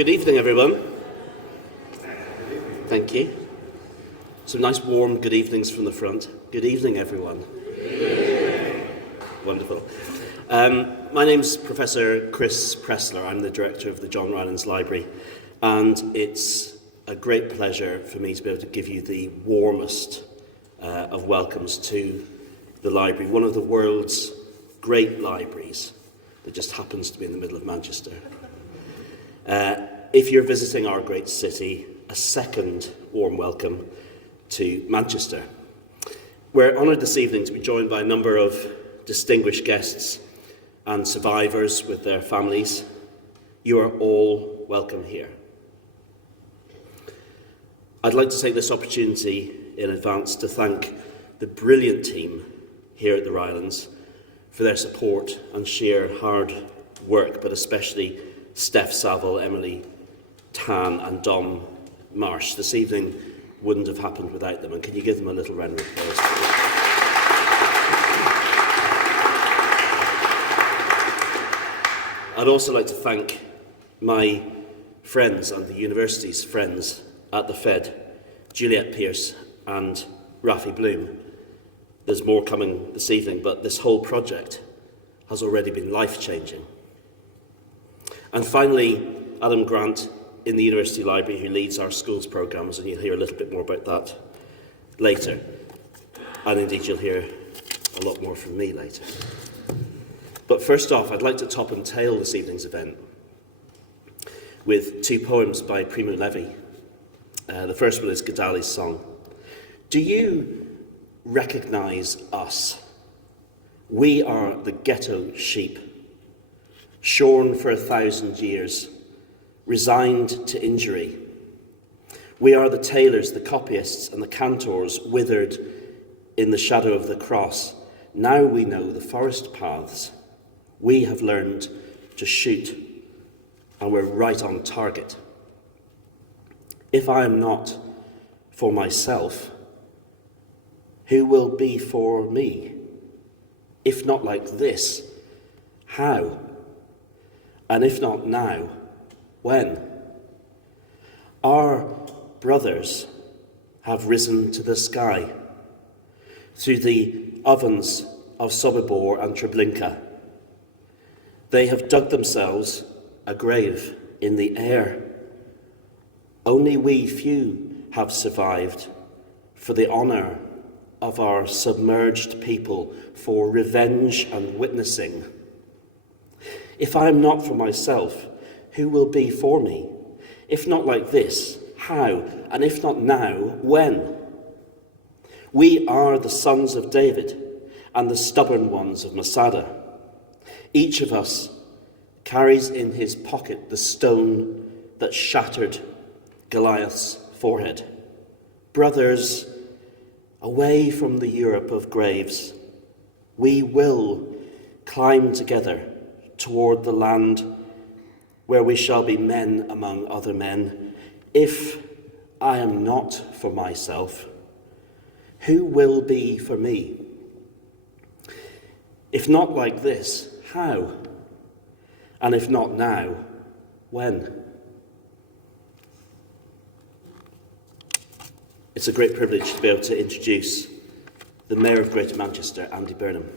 Good evening, everyone. Thank you. Some nice warm good evenings from the front. Good evening, everyone. Wonderful. My name's Professor Chris Pressler. I'm the director of the John Rylands Library, and it's a great pleasure for me to be able to give you the warmest of welcomes to the library, one of the world's great libraries that just happens to be in the middle of Manchester. If you're visiting our great city, a second warm welcome to Manchester. We're honoured this evening to be joined by a number of distinguished guests and survivors with their families. You are all welcome here. I'd like to take this opportunity in advance to thank the brilliant team here at the Rylands for their support and sheer hard work, but especially Steph Saville, Emily Tan and Dom Marsh. This evening wouldn't have happened without them, and can you give them a little round of applause? I'd also like to thank my friends and the university's friends at the Fed, Juliet Pearce and Rafi Bloom. There's more coming this evening, but this whole project has already been life-changing. And finally, Adam Grant in the University Library, who leads our schools programmes, and you'll hear a little bit more about that later. And indeed, you'll hear a lot more from me later. But first off, I'd like to top and tail this evening's event with two poems by Primo Levi. The first one is Gadali's song. Do you recognise us? We are the ghetto sheep, shorn for 1,000 years, resigned to injury. We are the tailors, the copyists, and the cantors withered in the shadow of the cross. Now we know the forest paths. We have learned to shoot, and we're right on target. If I am not for myself, who will be for me? If not like this, how? And if not now, when? Our brothers have risen to the sky through the ovens of Sobibor and Treblinka. They have dug themselves a grave in the air. Only we few have survived for the honour of our submerged people, for revenge and witnessing. If I am not for myself, who will be for me? If not like this, how? And if not now, when? We are the sons of David and the stubborn ones of Masada. Each of us carries in his pocket the stone that shattered Goliath's forehead. Brothers, away from the Europe of graves, we will climb together toward the land where we shall be men among other men. If I am not for myself, who will be for me? If not like this, how? And if not now, when? It's a great privilege to be able to introduce the Mayor of Greater Manchester, Andy Burnham.